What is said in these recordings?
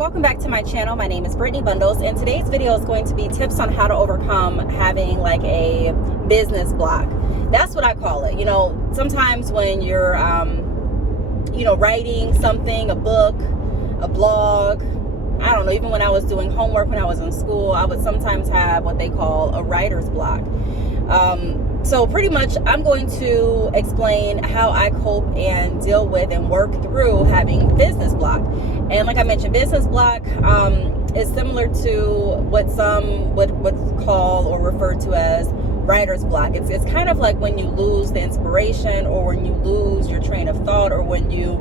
welcome back to my channel. My name is Brittney Bundles, and today's video is going to be tips on how to overcome having like a business block. That's what I call it. You know, sometimes when you're writing something, a book, a blog, I don't know, even when I was doing homework when I was in school, I would sometimes have what they call a writer's block. So pretty much I'm going to explain how I cope and deal with and work through having business block. And like I mentioned, business block is similar to what some would call or refer to as writer's block. It's kind of like when you lose the inspiration, or when you lose your train of thought, or when you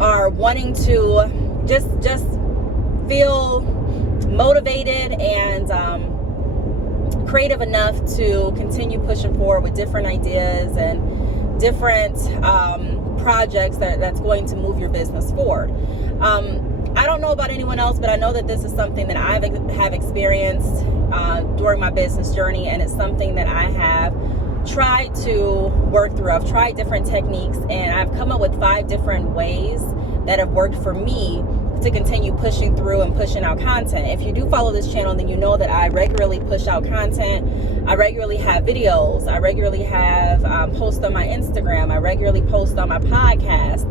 are wanting to just feel motivated and creative enough to continue pushing forward with different ideas and different projects that's going to move your business forward. I don't know about anyone else, but I know that this is something that I have experienced during my business journey, and it's something that I have tried to work through. I've tried different techniques, and I've come up with 5 different ways that have worked for me to continue pushing through and pushing out content. If you do follow this channel, then you know that I regularly push out content. I regularly have videos. I regularly have posts on my Instagram. I regularly post on my podcast,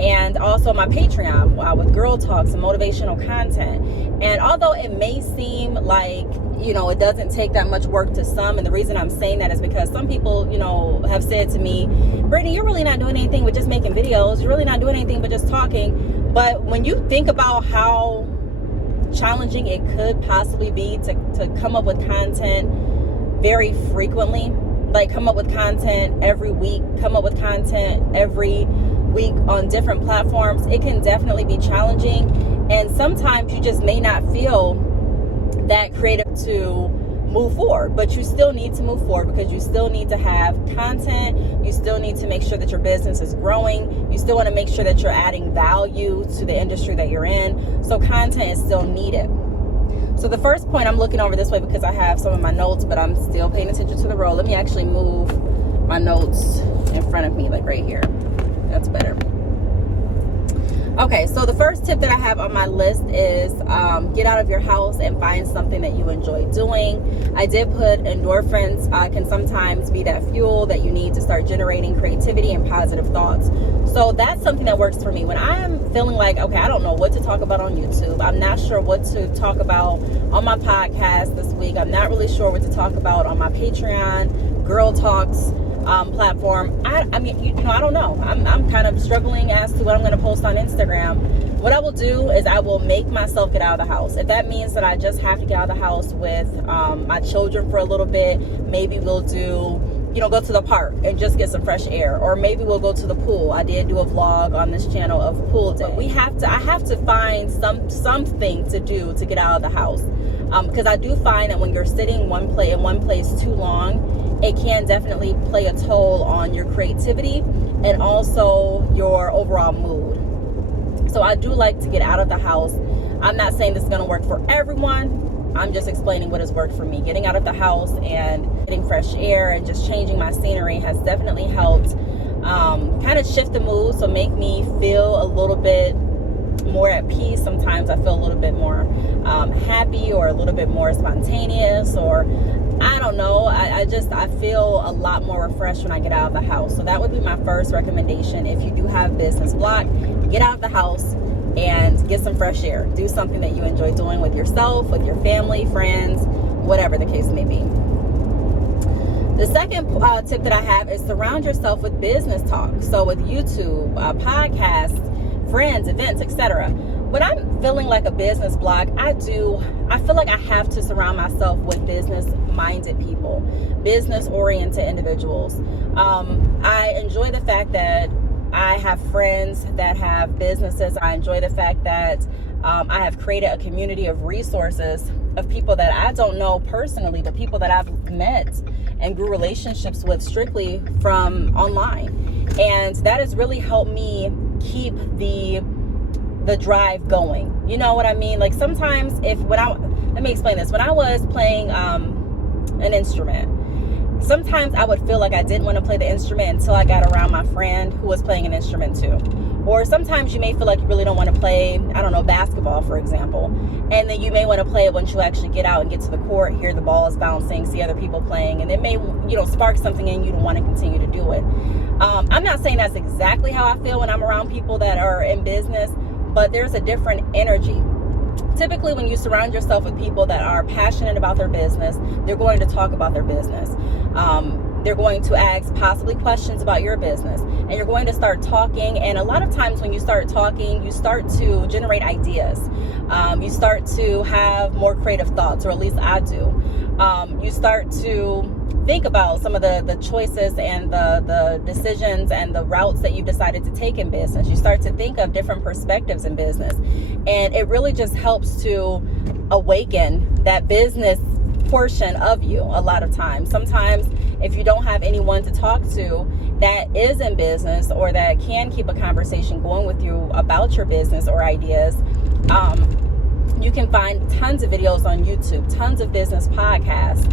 and also my Patreon with Girl Talks and motivational content. And although it may seem like, you know, it doesn't take that much work to some, and the reason I'm saying that is because some people, you know, have said to me, Brittney, you're really not doing anything but just making videos. You're really not doing anything but just talking. But when you think about how challenging it could possibly be to come up with content very frequently, like come up with content every week, come up with content every week on different platforms, it can definitely be challenging. And sometimes you just may not feel that creative to move forward, but you still need to move forward because you still need to have content. You still need to make sure that your business is growing. You still want to make sure that you're adding value to the industry that you're in. So content is still needed. So the first point, I'm looking over this way because I have some of my notes, but I'm still paying attention to the road. Let me actually move my notes in front of me, like right here. That's better. Okay, so the first tip that I have on my list is get out of your house and find something that you enjoy doing. I did put endorphins can sometimes be that fuel that you need to start generating creativity and positive thoughts. So that's something that works for me. When I am feeling like, okay, I don't know what to talk about on YouTube. I'm not sure what to talk about on my podcast this week. I'm not really sure what to talk about on my Patreon, Girl Talks platform. I mean, you know, I don't know. I'm kind of struggling as to what I'm going to post on Instagram. What I will do is I will make myself get out of the house. If that means that I just have to get out of the house with my children for a little bit, maybe we'll do, you know, go to the park and just get some fresh air, or maybe we'll go to the pool. I did do a vlog on this channel of pool day. But I have to find something to do to get out of the house, because I do find that when you're sitting in one place too long, it can definitely play a toll on your creativity and also your overall mood. So I do like to get out of the house. I'm not saying this is going to work for everyone. I'm just explaining what has worked for me. Getting out of the house and getting fresh air and just changing my scenery has definitely helped kind of shift the mood, so make me feel a little bit more at peace. Sometimes I feel a little bit more happy, or a little bit more spontaneous, or I don't know. I feel a lot more refreshed when I get out of the house. So that would be my first recommendation. If you do have business block, get out of the house and get some fresh air. Do something that you enjoy doing with yourself, with your family, friends, whatever the case may be. The second tip that I have is surround yourself with business talk. So with YouTube, podcasts, friends, events, etc. When I'm feeling like a business block, I feel like I have to surround myself with business-minded people, business-oriented individuals. I enjoy the fact that I have friends that have businesses. I enjoy the fact that I have created a community of resources of people that I don't know personally, but people that I've met and grew relationships with strictly from online. And that has really helped me keep the drive going. You know what I mean? Like sometimes let me explain this. When I was playing an instrument, sometimes I would feel like I didn't want to play the instrument until I got around my friend who was playing an instrument too. Or sometimes you may feel like you really don't want to play, I don't know, basketball, for example. And then you may want to play it once you actually get out and get to the court, hear the balls bouncing, see other people playing, and it may, spark something in you to want to continue to do it. I'm not saying that's exactly how I feel when I'm around people that are in business, but there's a different energy. Typically, when you surround yourself with people that are passionate about their business, they're going to talk about their business. They're going to ask possibly questions about your business, and you're going to start talking. And a lot of times when you start talking, you start to generate ideas. You start to have more creative thoughts, or at least I do. You start to think about some of the choices and the decisions and the routes that you've decided to take in business. You start to think of different perspectives in business, and it really just helps to awaken that business portion of you a lot of times. Sometimes if you don't have anyone to talk to that is in business or that can keep a conversation going with you about your business or ideas, you can find tons of videos on YouTube, tons of business podcasts.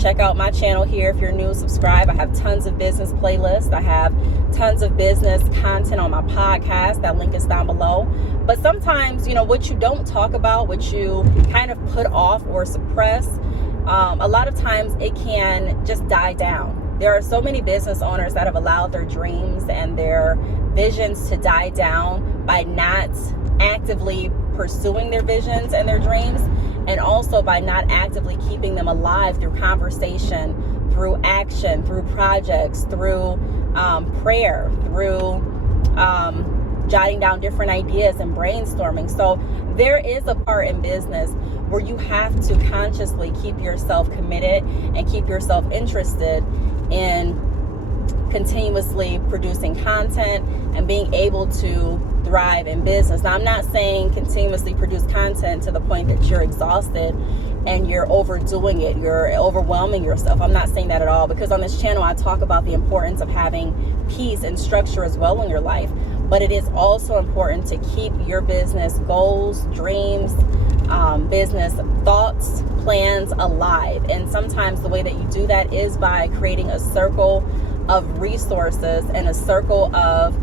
Check out my channel here. If you're new, subscribe. I have tons of business playlists. I have tons of business content on my podcast. That link is down below. But sometimes, what you don't talk about, what you kind of put off or suppress, a lot of times it can just die down. There are so many business owners that have allowed their dreams and their visions to die down by not actively pursuing their visions and their dreams, and also by not actively keeping them alive through conversation, through action, through projects, through prayer, through jotting down different ideas and brainstorming. So there is a part in business where you have to consciously keep yourself committed and keep yourself interested in continuously producing content and being able to thrive in business. Now, I'm not saying continuously produce content to the point that you're exhausted and you're overdoing it, you're overwhelming yourself. I'm not saying that at all, because on this channel I talk about the importance of having peace and structure as well in your life. But it is also important to keep your business goals, dreams, business thoughts, plans alive. And sometimes the way that you do that is by creating a circle of resources and a circle of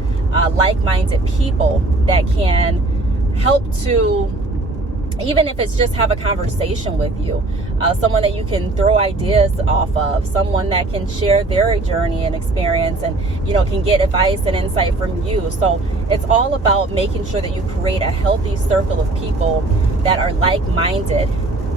like-minded people that can help to, even if it's just have a conversation with you, someone that you can throw ideas off of, someone that can share their journey and experience and, can get advice and insight from you. So it's all about making sure that you create a healthy circle of people that are like-minded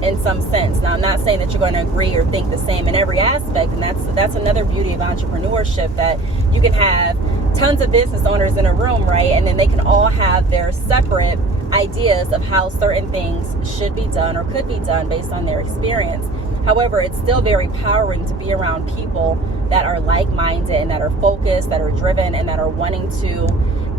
in some sense. Now, I'm not saying that you're going to agree or think the same in every aspect, and that's another beauty of entrepreneurship, that you can have tons of business owners in a room, right? And then they can all have their separate ideas of how certain things should be done or could be done based on their experience. However, it's still very empowering to be around people that are like-minded and that are focused, that are driven, and that are wanting to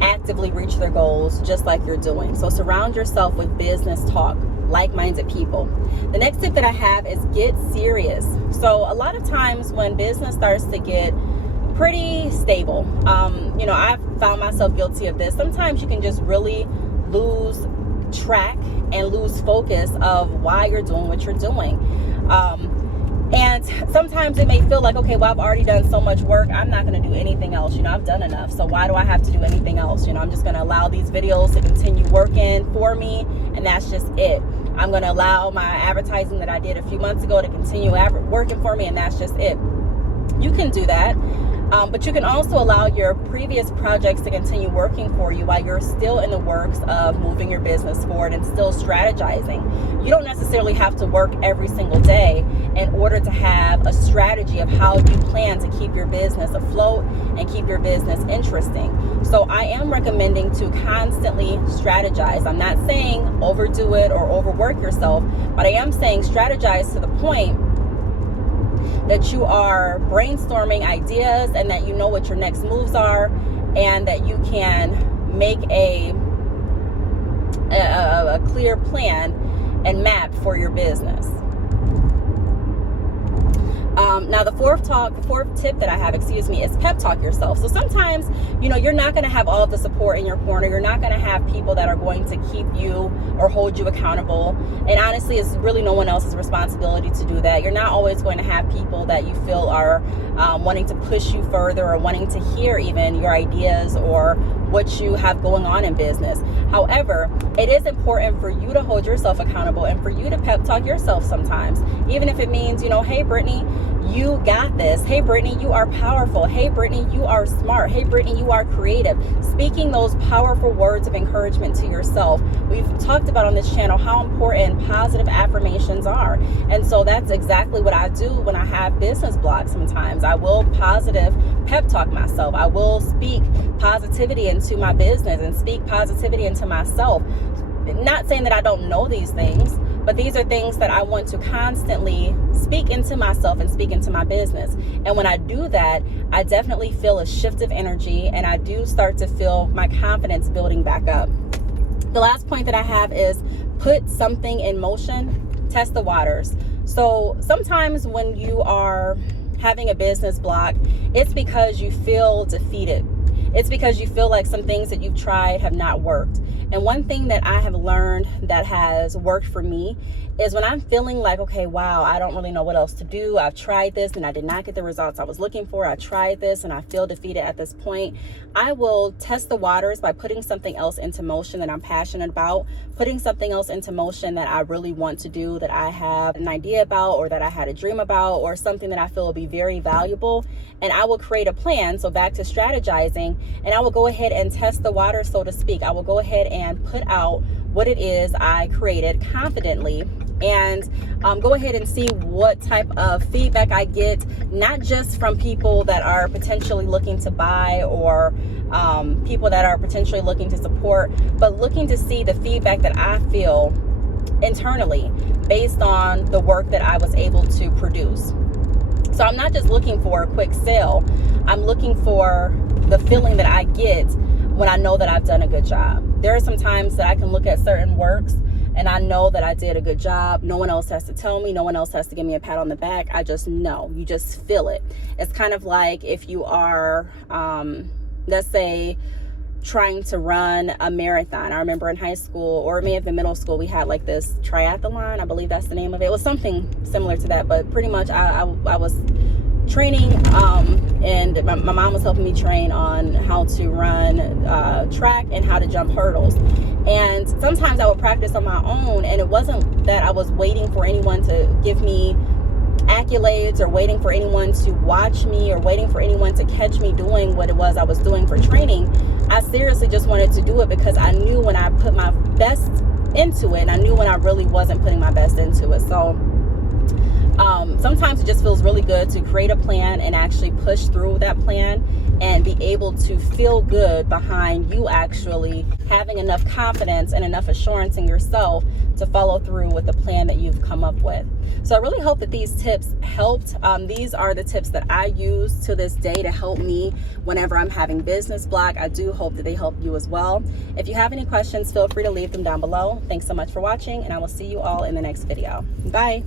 actively reach their goals just like you're doing. So surround yourself with business talk, like-minded people. The next tip that I have is get serious. So a lot of times when business starts to get pretty stable, I've found myself guilty of this. Sometimes you can just really lose track and lose focus of why you're doing what you're doing. And sometimes it may feel like, okay, well, I've already done so much work, I'm not going to do anything else. I've done enough. So why do I have to do anything else? I'm just going to allow these videos to continue working for me, and that's just it. I'm going to allow my advertising that I did a few months ago to continue working for me, and that's just it. You can do that. But you can also allow your previous projects to continue working for you while you're still in the works of moving your business forward and still strategizing. You don't necessarily have to work every single day in order to have a strategy of how you plan to keep your business afloat and keep your business interesting. So I am recommending to constantly strategize. I'm not saying overdo it or overwork yourself, but I am saying strategize to the point that you are brainstorming ideas and that you know what your next moves are, and that you can make a clear plan and map for your business. Now the fourth tip that I have, is pep talk yourself. So sometimes, you're not going to have all of the support in your corner. You're not going to have people that are going to keep you or hold you accountable. And honestly, it's really no one else's responsibility to do that. You're not always going to have people that you feel are wanting to push you further or wanting to hear even your ideas or what you have going on in business. However, it is important for you to hold yourself accountable and for you to pep talk yourself sometimes, even if it means, hey, Brittney, you got this. Hey, Brittney, you are powerful. Hey, Brittney, you are smart. Hey, Brittney, you are creative. Speaking those powerful words of encouragement to yourself. We've talked about on this channel how important positive affirmations are. And so that's exactly what I do when I have business blocks sometimes. I will positive pep talk myself. I will speak positivity into my business and speak positivity into myself. Not saying that I don't know these things, but these are things that I want to constantly speak into myself and speak into my business. And when I do that, I definitely feel a shift of energy, and I do start to feel my confidence building back up. The last point that I have is put something in motion, test the waters. So sometimes when you are having a business block, it's because you feel defeated. It's because you feel like some things that you've tried have not worked. And one thing that I have learned that has worked for me is when I'm feeling like, okay, wow, I don't really know what else to do. I've tried this and I did not get the results I was looking for. I tried this and I feel defeated at this point. I will test the waters by putting something else into motion that I'm passionate about, putting something else into motion that I really want to do, that I have an idea about, or that I had a dream about, or something that I feel will be very valuable. And I will create a plan. So back to strategizing, and I will go ahead and test the water, so to speak. I will go ahead and put out what it is I created confidently, and go ahead and see what type of feedback I get, not just from people that are potentially looking to buy or people that are potentially looking to support, but looking to see the feedback that I feel internally based on the work that I was able to produce. So I'm not just looking for a quick sale. I'm looking for the feeling that I get when I know that I've done a good job. There are some times that I can look at certain works and I know that I did a good job. No one else has to tell me. No one else has to give me a pat on the back. I just know. You just feel it. It's kind of like if you are, let's say, trying to run a marathon. I remember in high school, or it may have been middle school, we had like this triathlon. I believe that's the name of it. It was something similar to that, but pretty much I was training, and my mom was helping me train on how to run track and how to jump hurdles. And sometimes I would practice on my own, and it wasn't that I was waiting for anyone to give me accolades or waiting for anyone to watch me or waiting for anyone to catch me doing what it was I was doing for training. I seriously just wanted to do it because I knew when I put my best into it, and I knew when I really wasn't putting my best into it. So sometimes it just feels really good to create a plan and actually push through that plan and be able to feel good behind you actually having enough confidence and enough assurance in yourself to follow through with the plan that you've come up with. So I really hope that these tips helped. These are the tips that I use to this day to help me whenever I'm having business block. I do hope that they help you as well. If you have any questions, feel free to leave them down below. Thanks so much for watching, and I will see you all in the next video. Bye.